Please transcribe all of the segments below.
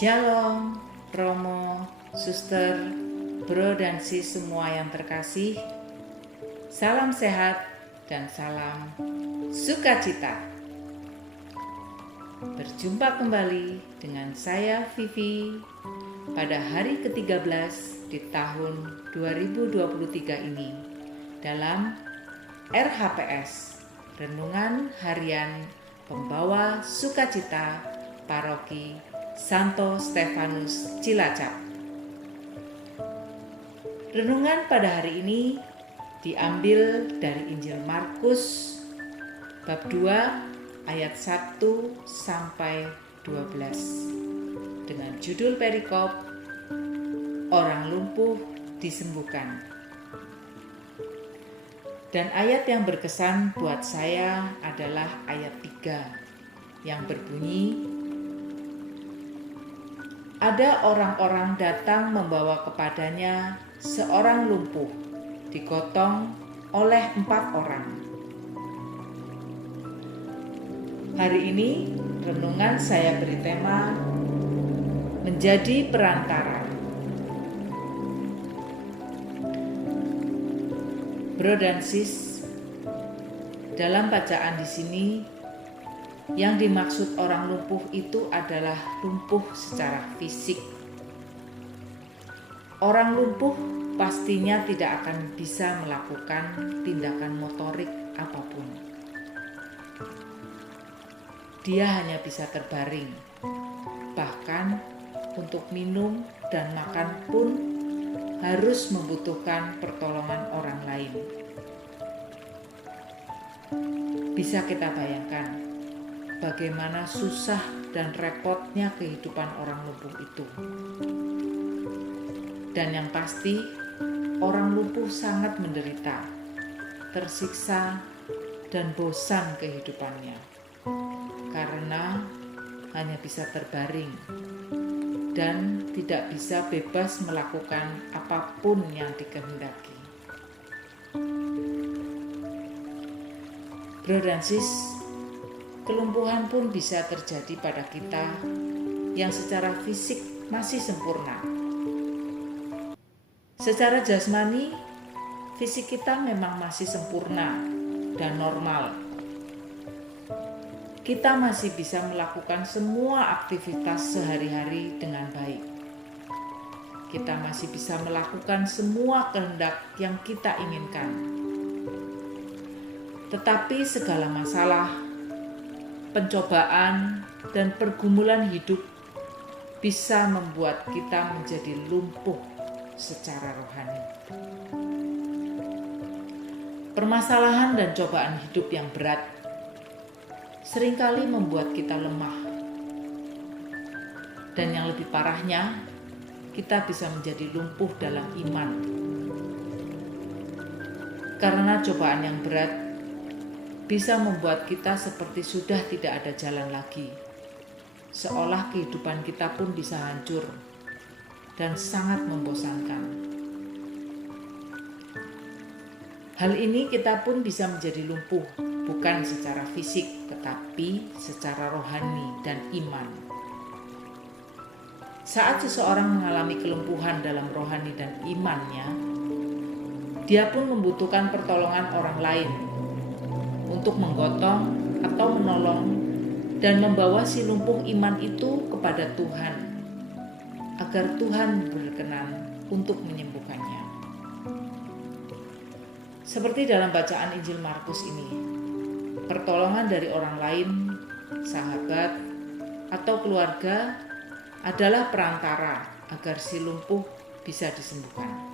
Shalom, Romo, Suster, Bro dan Sis semua yang terkasih. Salam sehat dan salam sukacita. Berjumpa kembali dengan saya Vivi pada hari ke-13 di tahun 2023 ini dalam RHPS, Renungan Harian Pembawa Sukacita Paroki Santo Stefanus Cilacap. Renungan pada hari ini diambil dari Injil Markus bab 2 ayat 1 sampai 12 dengan judul perikop Orang lumpuh disembuhkan. Dan ayat yang berkesan buat saya adalah ayat 3 yang berbunyi, ada orang-orang datang membawa kepadanya seorang lumpuh, digotong oleh 4 orang. Hari ini renungan saya beri tema menjadi perantara. Bro dan sis, dalam bacaan di sini yang dimaksud orang lumpuh itu adalah lumpuh secara fisik. Orang lumpuh pastinya tidak akan bisa melakukan tindakan motorik apapun. Dia hanya bisa terbaring. Bahkan untuk minum dan makan pun harus membutuhkan pertolongan orang lain. Bisa kita bayangkan bagaimana susah dan repotnya kehidupan orang lumpuh itu. Dan yang pasti, orang lumpuh sangat menderita, tersiksa, dan bosan kehidupannya. Karena hanya bisa terbaring dan tidak bisa bebas melakukan apapun yang dikehendaki. Bro dan sis, kelumpuhan pun bisa terjadi pada kita yang secara fisik masih sempurna. Secara jasmani, fisik kita memang masih sempurna dan normal. Kita masih bisa melakukan semua aktivitas sehari-hari dengan baik. Kita masih bisa melakukan semua kehendak yang kita inginkan. Tetapi segala masalah, pencobaan, dan pergumulan hidup bisa membuat kita menjadi lumpuh secara rohani. Permasalahan dan cobaan hidup yang berat seringkali membuat kita lemah. Dan yang lebih parahnya, kita bisa menjadi lumpuh dalam iman. Karena cobaan yang berat bisa membuat kita seperti sudah tidak ada jalan lagi, seolah kehidupan kita pun bisa hancur dan sangat membosankan. Hal ini kita pun bisa menjadi lumpuh, bukan secara fisik, tetapi secara rohani dan iman. Saat seseorang mengalami kelumpuhan dalam rohani dan imannya, dia pun membutuhkan pertolongan orang lain untuk menggotong atau menolong dan membawa si lumpuh iman itu kepada Tuhan, agar Tuhan berkenan untuk menyembuhkannya. Seperti dalam bacaan Injil Markus ini, pertolongan dari orang lain, sahabat, atau keluarga adalah perantara agar si lumpuh bisa disembuhkan.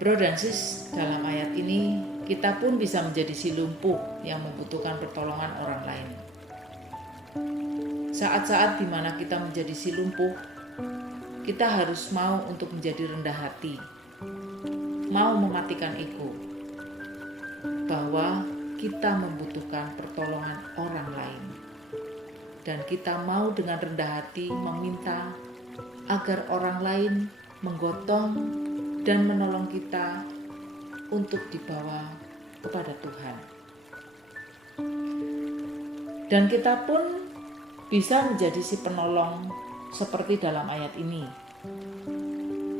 Bro dan sis, dalam ayat ini kita pun bisa menjadi si lumpuh yang membutuhkan pertolongan orang lain. Saat-saat di mana kita menjadi si lumpuh, kita harus mau untuk menjadi rendah hati, mau mematikan ego, bahwa kita membutuhkan pertolongan orang lain. Dan kita mau dengan rendah hati meminta agar orang lain menggotong dan menolong kita untuk dibawa kepada Tuhan. Dan kita pun bisa menjadi si penolong seperti dalam ayat ini,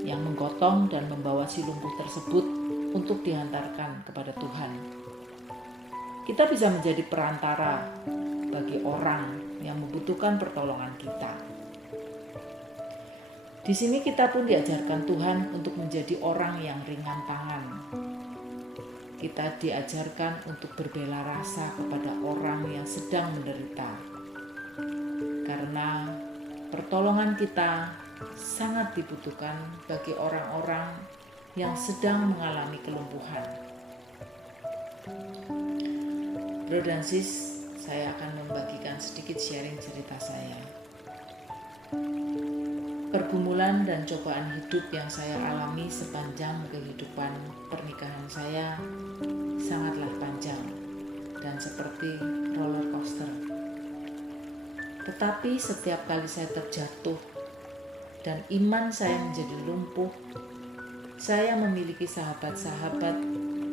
yang menggotong dan membawa si lumpuh tersebut untuk dihantarkan kepada Tuhan. Kita bisa menjadi perantara bagi orang yang membutuhkan pertolongan kita. Di sini kita pun diajarkan Tuhan untuk menjadi orang yang ringan tangan. Kita diajarkan untuk berbela rasa kepada orang yang sedang menderita. Karena pertolongan kita sangat dibutuhkan bagi orang-orang yang sedang mengalami kelumpuhan. Bro dan sis, saya akan membagikan sedikit sharing cerita saya. Pergumulan dan cobaan hidup yang saya alami sepanjang kehidupan pernikahan saya sangatlah panjang dan seperti roller coaster. Tetapi setiap kali saya terjatuh dan iman saya menjadi lumpuh, saya memiliki sahabat-sahabat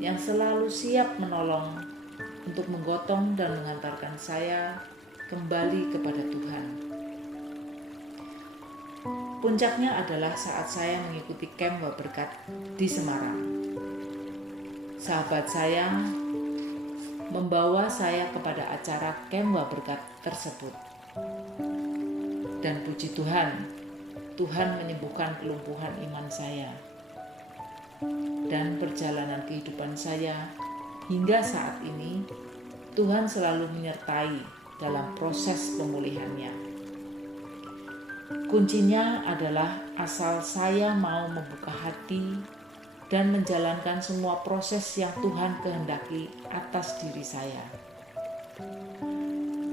yang selalu siap menolong untuk menggotong dan mengantarkan saya kembali kepada Tuhan. Puncaknya adalah saat saya mengikuti camp Wah Berkat di Semarang. Sahabat saya membawa saya kepada acara camp Wah Berkat tersebut. Dan puji Tuhan, Tuhan menyembuhkan kelumpuhan iman saya. Dan perjalanan kehidupan saya hingga saat ini, Tuhan selalu menyertai dalam proses pemulihannya. Kuncinya adalah asal saya mau membuka hati dan menjalankan semua proses yang Tuhan kehendaki atas diri saya.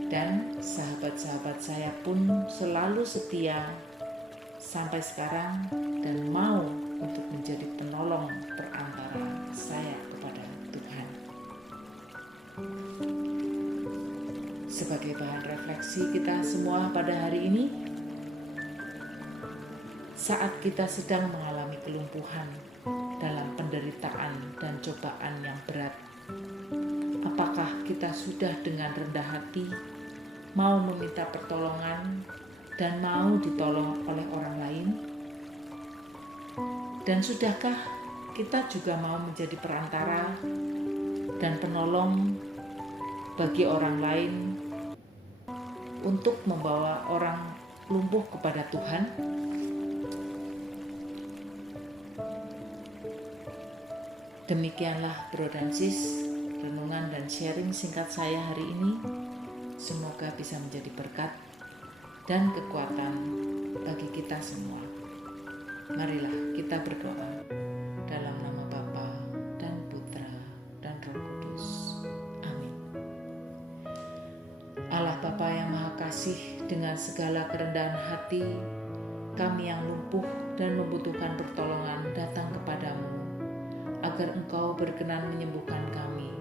Dan sahabat-sahabat saya pun selalu setia sampai sekarang dan mau untuk menjadi penolong perantara saya kepada Tuhan. Sebagai bahan refleksi kita semua pada hari ini, saat kita sedang mengalami kelumpuhan dalam penderitaan dan cobaan yang berat, apakah kita sudah dengan rendah hati mau meminta pertolongan dan mau ditolong oleh orang lain? Dan sudahkah kita juga mau menjadi perantara dan penolong bagi orang lain untuk membawa orang lumpuh kepada Tuhan? Demikianlah Bro dan Sis, renungan dan sharing singkat saya hari ini. Semoga bisa menjadi berkat dan kekuatan bagi kita semua. Marilah kita berdoa dalam nama Bapa dan Putra dan Roh Kudus. Amin. Allah Bapa yang Maha Kasih, dengan segala kerendahan hati, kami yang lumpuh dan membutuhkan pertolongan datang kepadamu, agar Engkau berkenan menyembuhkan kami,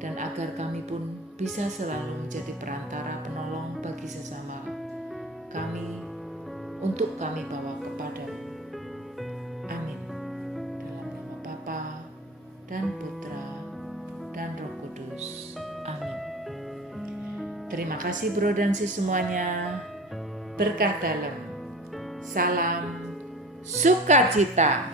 dan agar kami pun bisa selalu menjadi perantara penolong bagi sesama kami, untuk kami bawa kepadamu. Amin. Dalam nama Bapa dan Putra dan Roh Kudus. Amin. Terima kasih Bro dan Sis semuanya. Berkah dalam. Salam sukacita.